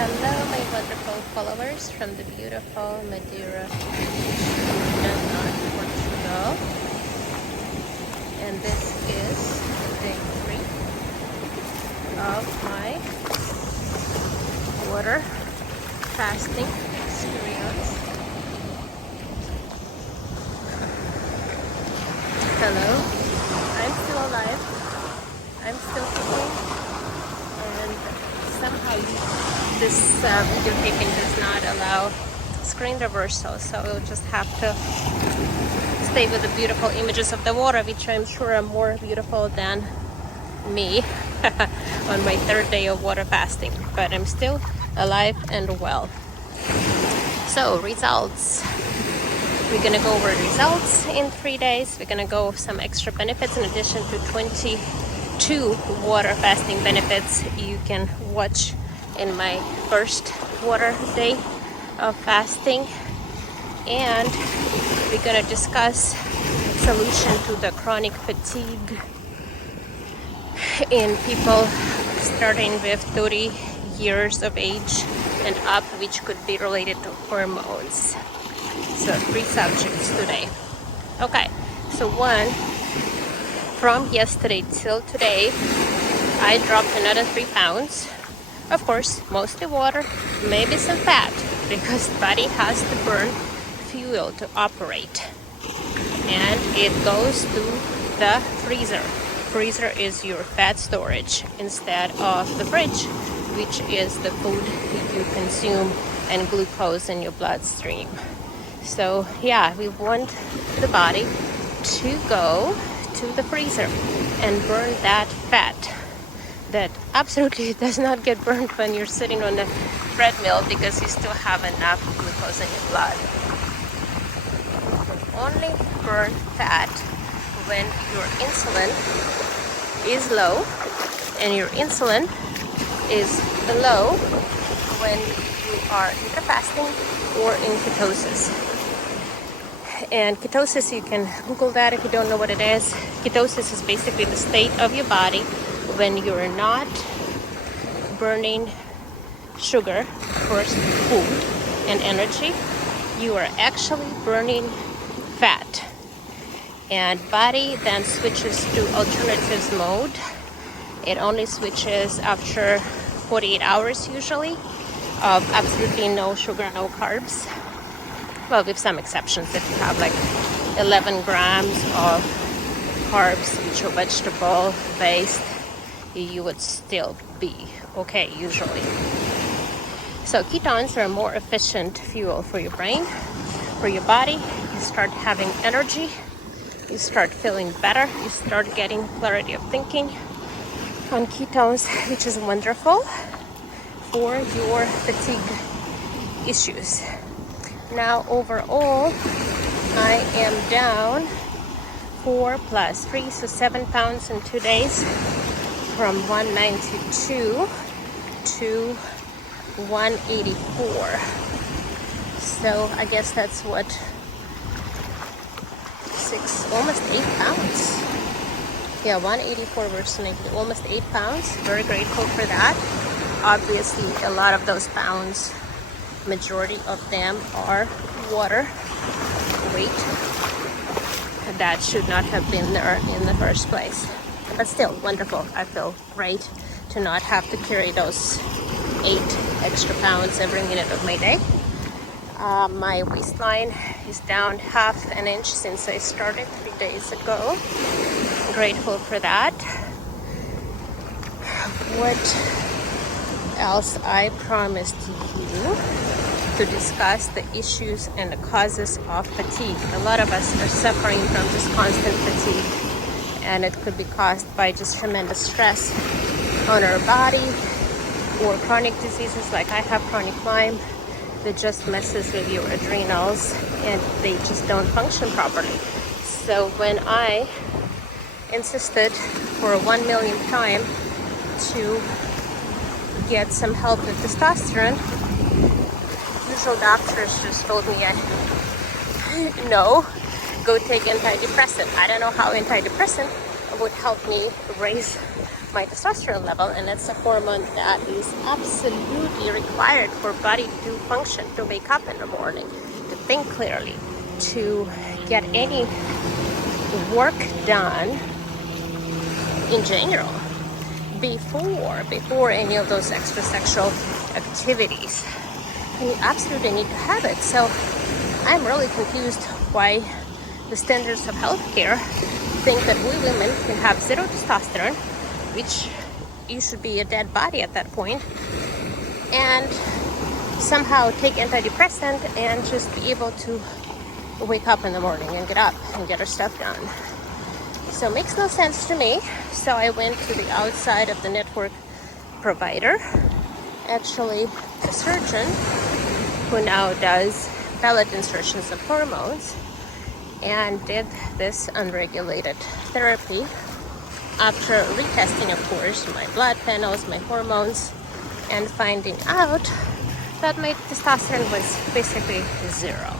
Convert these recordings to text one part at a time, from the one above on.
Hello, my wonderful followers from the beautiful Madeira, Portugal. And this is day 3 of my water fasting experience. Hello, I'm still alive. I'm still cooking, and somehow this video taping does not allow screen reversal, so we'll just have to stay with the beautiful images of the water, which I'm sure are more beautiful than me on my 3rd day of water fasting, but I'm still alive and well. So results. We're gonna go over results in 3 days. We're gonna go over some extra benefits in addition to 22 water fasting benefits you can watch in my first water day of fasting. And we're gonna discuss solution to the chronic fatigue in people starting with 30 years of age and up, which could be related to hormones. So 3 subjects today. Okay, so 1, from yesterday till today, I dropped another 3 pounds. Of course, mostly water, maybe some fat, because the body has to burn fuel to operate. And it goes to the freezer. Freezer is your fat storage instead of the fridge, which is the food you consume and glucose in your bloodstream. So yeah, we want the body to go to the freezer and burn that fat that absolutely does not get burned when you're sitting on the treadmill, because you still have enough glucose in your blood. You can only burn fat when your insulin is low, and your insulin is low when you are either fasting or in ketosis. And ketosis, you can Google that if you don't know what it is. Ketosis is basically the state of your body when you're not burning sugar for food and energy. You are actually burning fat. And body then switches to alternatives mode. It only switches after 48 hours usually, of absolutely no sugar, no carbs. Well, with some exceptions, if you have like 11 grams of carbs, which are vegetable based, you would still be okay usually. So ketones are a more efficient fuel for your brain, for your body. You start having energy, you start feeling better, you start getting clarity of thinking on ketones, which is wonderful for your fatigue issues. Now overall, I am down 4 plus 3, so 7 pounds in 2 days, from 192 to 184. So I guess that's what, almost 8 pounds. Yeah, 184 versus 90, almost 8 pounds. Very grateful for that. Obviously, a lot of those pounds, majority of them are water weight that should not have been there in the first place. But still, wonderful. I feel great to not have to carry those 8 extra pounds every minute of my day. My waistline is down half an inch since I started 3 days ago. Grateful for that. What else? I promised you to discuss the issues and the causes of fatigue. A lot of us are suffering from just constant fatigue, and it could be caused by just tremendous stress on our body, or chronic diseases like I have chronic Lyme that just messes with your adrenals and they just don't function properly. So when I insisted for 1 millionth time to get some help with testosterone, usual doctors just told me, no, go take antidepressant. I don't know how antidepressant would help me raise my testosterone level, and it's a hormone that is absolutely required for body to function, to wake up in the morning, to think clearly, to get any work done in general before any of those extra sexual activities. And you absolutely need to have it. So I'm really confused why the standards of healthcare think that we women can have zero testosterone, which you should be a dead body at that point, and somehow take antidepressant and just be able to wake up in the morning and get up and get our stuff done. So it makes no sense to me. So I went to the outside of the network provider, actually a surgeon who now does pellet insertions of hormones, and did this unregulated therapy after retesting, of course, my blood panels, my hormones, and finding out that my testosterone was basically zero.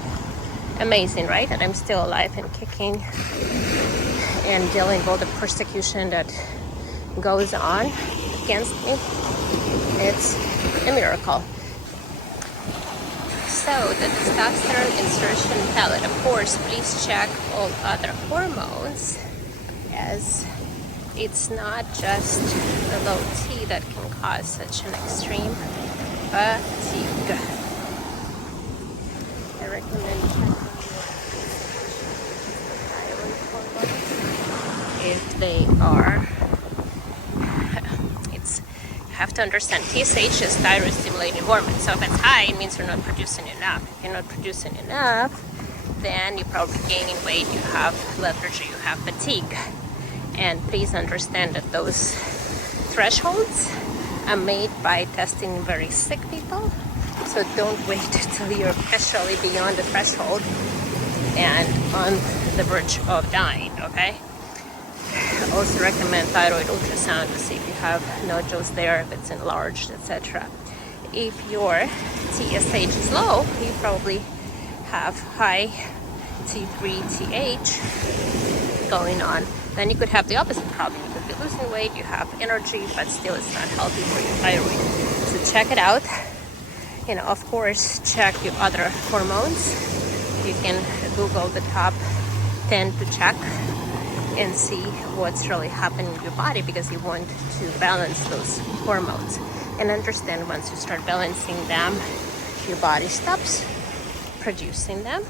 Amazing, right? That I'm still alive and kicking and dealing with all the persecution that goes on against me. It's a miracle. So the testosterone insertion pellet, of course, please check all other hormones, as it's not just the low T that can cause such an extreme fatigue. I recommend checking your thyroid hormones if they are. You have to understand, TSH is thyroid stimulating hormone. So if it's high, it means you're not producing enough. If you're not producing enough, then you're probably gaining weight, you have lethargy, you have fatigue. And please understand that those thresholds are made by testing very sick people. So don't wait until you're officially beyond the threshold and on the verge of dying, okay? I also recommend thyroid ultrasound to see if you have nodules there, if it's enlarged, etc. If your TSH is low, you probably have high T3, TH going on. Then you could have the opposite problem. You could be losing weight, you have energy, but still it's not healthy for your thyroid. So check it out. You know, of course, check your other hormones. You can Google the top 10 to check and see what's really happening in your body, because you want to balance those hormones. And understand, once you start balancing them, your body stops producing them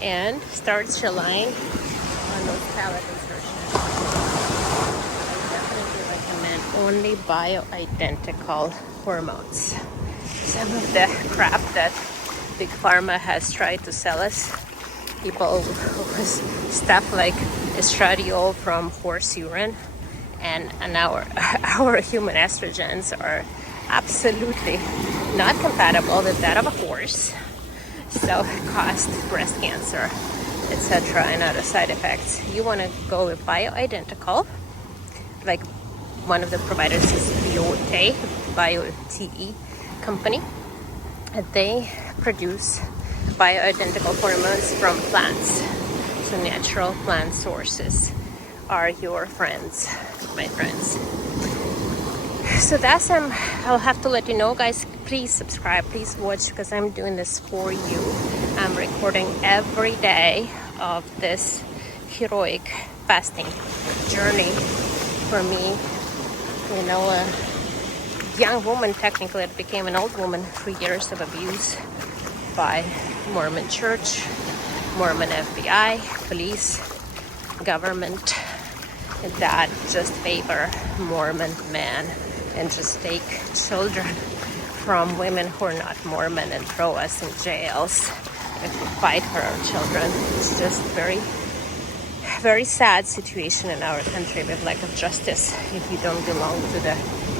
and starts relying on those pellet insertions. I definitely recommend only bioidentical hormones. Some of the crap that Big Pharma has tried to sell us, people with stuff like estradiol from horse urine, and our human estrogens are absolutely not compatible with that of a horse, so it causes breast cancer, etc., and other side effects. You want to go with bioidentical, like one of the providers is BioTE company. They produce bioidentical hormones from plants. So natural plant sources are your friends, my friends. So that's I'll have to let you know, guys. Please subscribe, please watch, because I'm doing this for you. I'm recording every day of this heroic fasting journey for me. You know, a young woman, technically it became an old woman, 3 years of abuse by Mormon church, Mormon FBI, police, government that just favor Mormon men and just take children from women who are not Mormon and throw us in jails if we fight for our children. It's just very, very sad situation in our country with lack of justice if you don't belong to the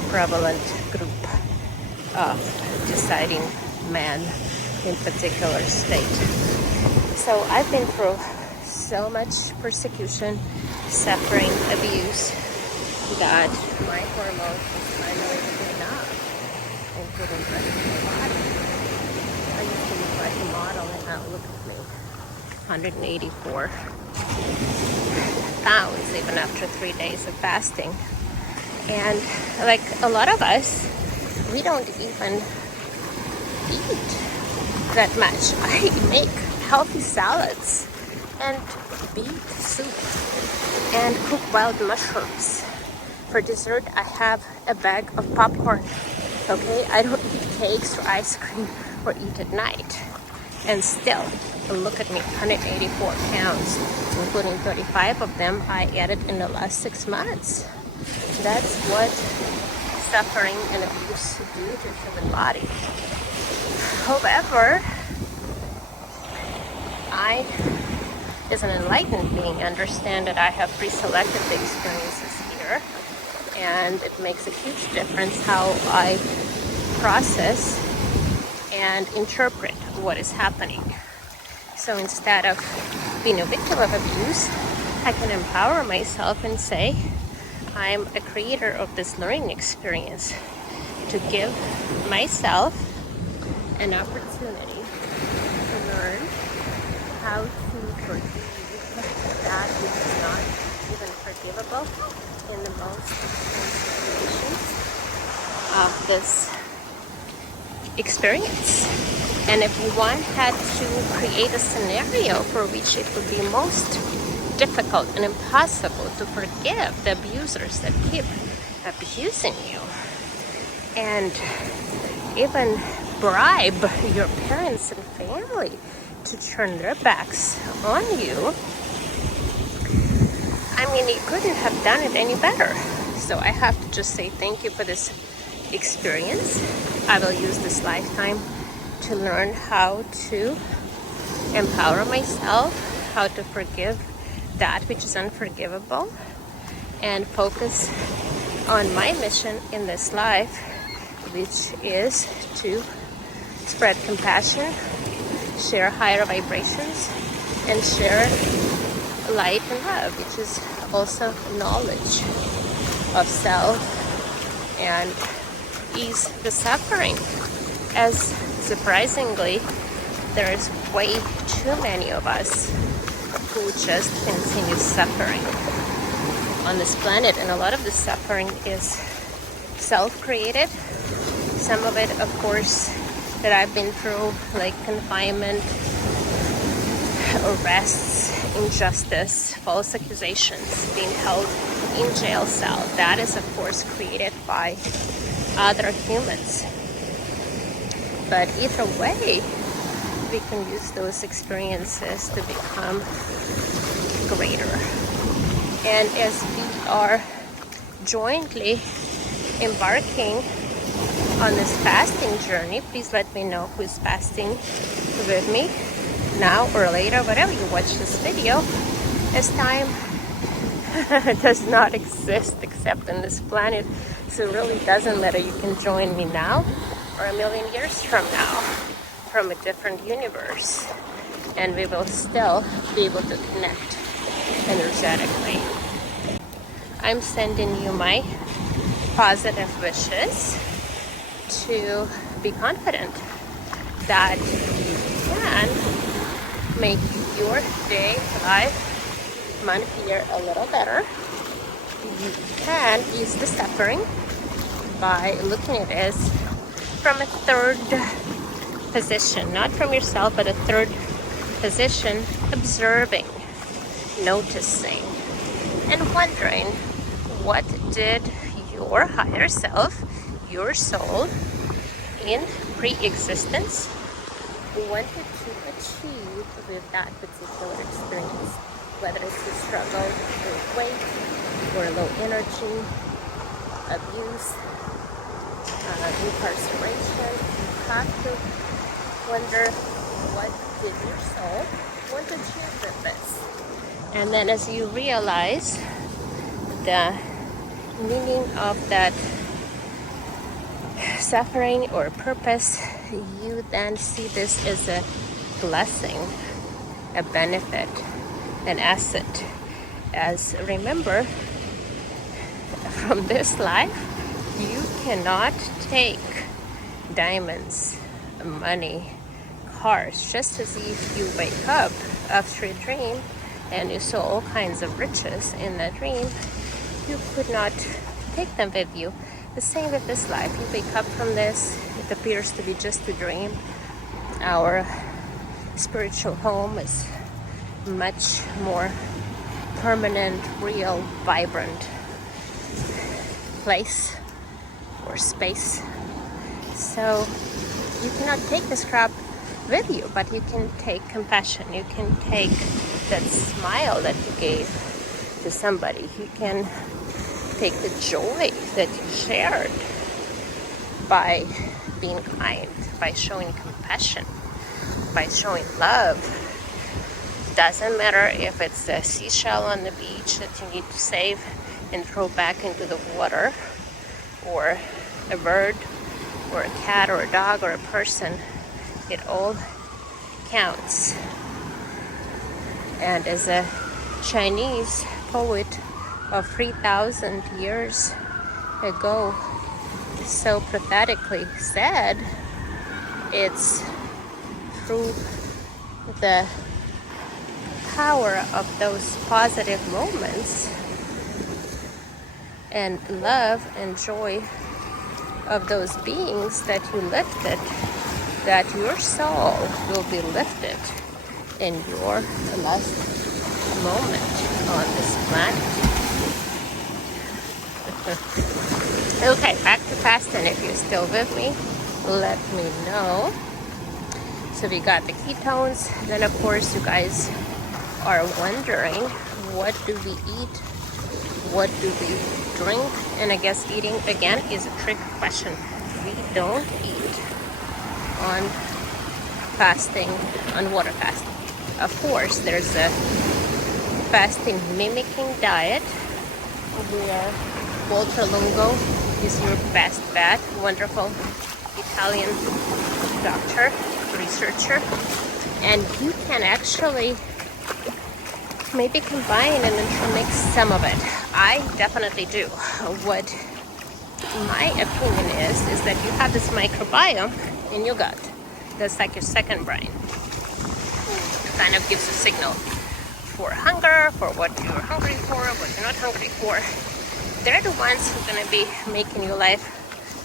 prevalent group of deciding men in particular state. So I've been through so much persecution, suffering, abuse, that my hormones finally good enough and couldn't rest my body. I used to look like a model, and now look at me, 184 pounds even after 3 days of fasting. And like a lot of us, we don't even eat that much. I make healthy salads and beet soup and cook wild mushrooms. For dessert, I have a bag of popcorn. Okay, I don't eat cakes or ice cream or eat at night. And still, look at me, 184 pounds, including 35 of them I added in the last 6 months. That's what suffering and abuse do to the human body. However, I, as an enlightened being, understand that I have pre-selected the experiences here, and it makes a huge difference how I process and interpret what is happening. So instead of being a victim of abuse, I can empower myself and say, I'm a creator of this learning experience to give myself an opportunity to learn how to forgive that which is not even forgivable in the most extreme situations of this experience. And if one had to create a scenario for which it would be most difficult and impossible to forgive the abusers that keep abusing you, and even bribe your parents and family to turn their backs on you, I mean, you couldn't have done it any better. So I have to just say thank you for this experience. I will use this lifetime to learn how to empower myself, how to forgive that which is unforgivable, and focus on my mission in this life, which is to spread compassion, share higher vibrations, and share light and love, which is also knowledge of self, and ease the suffering. As surprisingly, there's way too many of us who just continue suffering on this planet, and a lot of the suffering is self-created. Some of it, of course, that I've been through, like confinement, arrests, injustice, false accusations, being held in jail cell, that is of course created by other humans. But either way, we can use those experiences to become greater. And as we are jointly embarking on this fasting journey, please let me know who's fasting with me now or later, whatever you watch this video, as time does not exist except on this planet. So it really doesn't matter. You can join me now or a million years from now from a different universe, and we will still be able to connect energetically. I'm sending you my positive wishes to be confident that you can make your day, life, month, year a little better. You can ease the suffering by looking at it as from a third position, not from yourself, but a third position, observing, noticing, and wondering, what did your higher self, your soul, in pre-existence wanted to achieve with that particular experience? Whether it's the struggle with weight or low energy, abuse, incarceration, you have to wonder, what did your soul want to achieve with this? And then as you realize the meaning of that suffering or purpose, you then see this as a blessing, a benefit, an asset. As remember, from this life, you cannot take diamonds, money, cars. Just as if you wake up after a dream and you saw all kinds of riches in that dream, you could not take them with you. The same with this life. You wake up from this, it appears to be just a dream. Our spiritual home is much more permanent, real, vibrant place or space. So you cannot take this crap with you, but you can take compassion. You can take that smile that you gave to somebody. You can take the joy that you shared by being kind, by showing compassion, by showing love. Doesn't matter if it's a seashell on the beach that you need to save and throw back into the water, or a bird, or a cat, or a dog, or a person. It all counts. And as a Chinese poet of 3,000 years ago so prophetically said, it's through the power of those positive moments and love and joy of those beings that you lifted, that your soul will be lifted in your last moment on this planet. Okay, back to fasting. If you're still with me, let me know. So we got the ketones. Then of course you guys are wondering, what do we eat? What do we drink? And I guess eating again is a trick question. We don't eat on fasting, on water fasting. Of course, there's a fasting mimicking diet where Walter Longo is your best bet. Wonderful Italian doctor, researcher. And you can actually maybe combine and intermix some of it. I definitely do. What my opinion is that you have this microbiome in your gut. That's like your second brain. It kind of gives a signal for hunger, for what you're hungry for, what you're not hungry for. They're the ones who are going to be making your life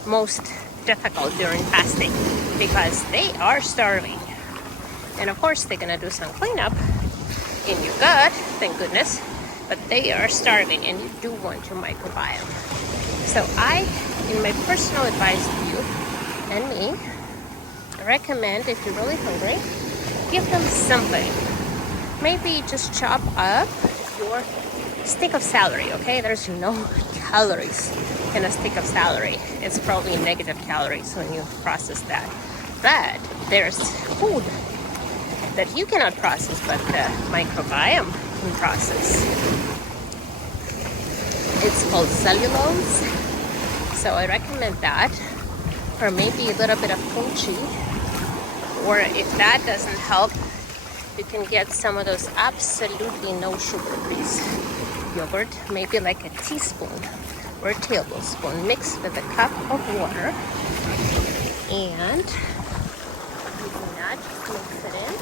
most difficult during fasting, because they are starving. And of course, they're going to do some cleanup in your gut, thank goodness, but they are starving and you do want your microbiome. So I, in my personal advice to you and me, recommend, if you're really hungry, give them something. Maybe just chop up your stick of celery, okay? There's no calories in a stick of celery. It's probably negative calories when you process that. But there's food that you cannot process, but the microbiome can process. It's called cellulose. So I recommend that, or maybe a little bit of kimchi. Or if that doesn't help, you can get some of those absolutely no sugar Greece yogurt, maybe like a teaspoon or a tablespoon, mixed with a cup of water. And you do not mix it in,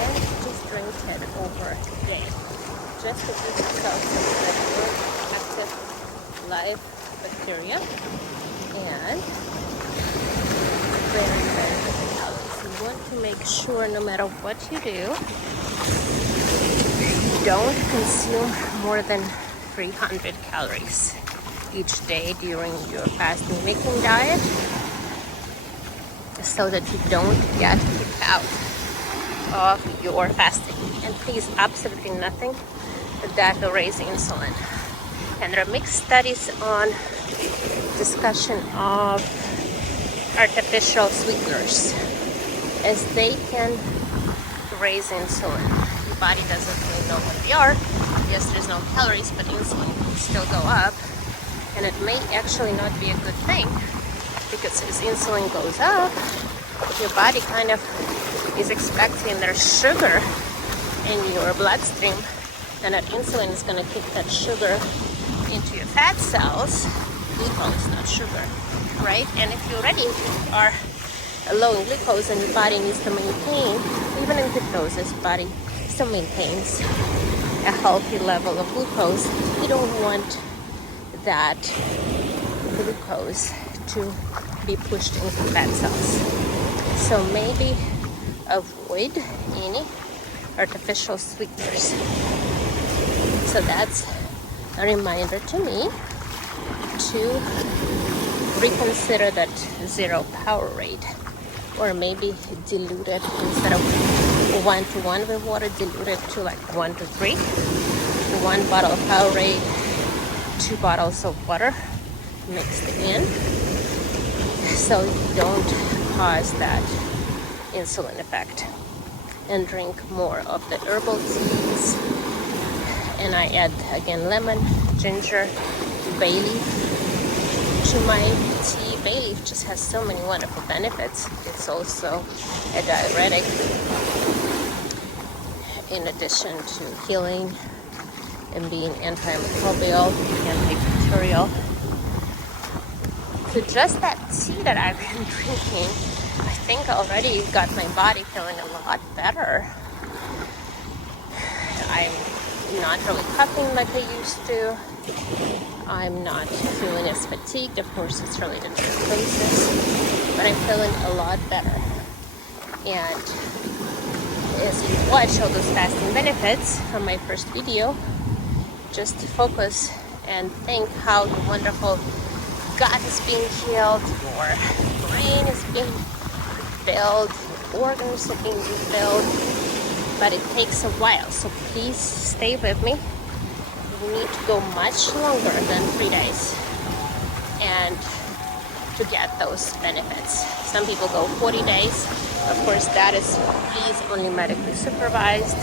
and just drink it over the day, just to give yourself some good active live bacteria and very, very good calories. You want to make sure, no matter what you do, you don't consume more than 300 calories each day during your fasting making diet, so that you don't get kicked out of your fasting. And please, absolutely nothing that will raise insulin. And there are mixed studies on discussion of artificial sweeteners, as they can raise insulin. Your body doesn't really know what they are. Yes, there's no calories, but insulin can still go up, and it may actually not be a good thing, because as insulin goes up, your body kind of is expecting there's sugar in your bloodstream, and that insulin is going to kick that sugar into your fat cells, glucose, not sugar, right? And if you already are low in glucose and your body needs to maintain, even in ketosis, body still maintains a healthy level of glucose. You don't want that glucose to be pushed into fat cells. So maybe avoid any artificial sweeteners. So that's a reminder to me to reconsider that 0 power rate, or maybe dilute it instead of 1-to-1 with water, dilute it to like 1-to-3. 1 bottle of Powerade, 2 bottles of water mixed in, so you don't cause that insulin effect. And drink more of the herbal teas. And I add again lemon, ginger, bay leaf to my tea. Bay leaf just has so many wonderful benefits. It's also a diuretic, in addition to healing and being antimicrobial, antibacterial. So just that tea that I've been drinking, I think already got my body feeling a lot better. I'm not really coughing like I used to. I'm not feeling as fatigued. Of course, it's related to ketosis, but I'm feeling a lot better. And as you watch all those fasting benefits from my first video, just focus and think how your wonderful gut is being healed, your brain is being refilled, your organs are being refilled, but it takes a while, so please stay with me. You need to go much longer than 3 days and to get those benefits. Some people go 40 days. Of course, that is please only medically supervised.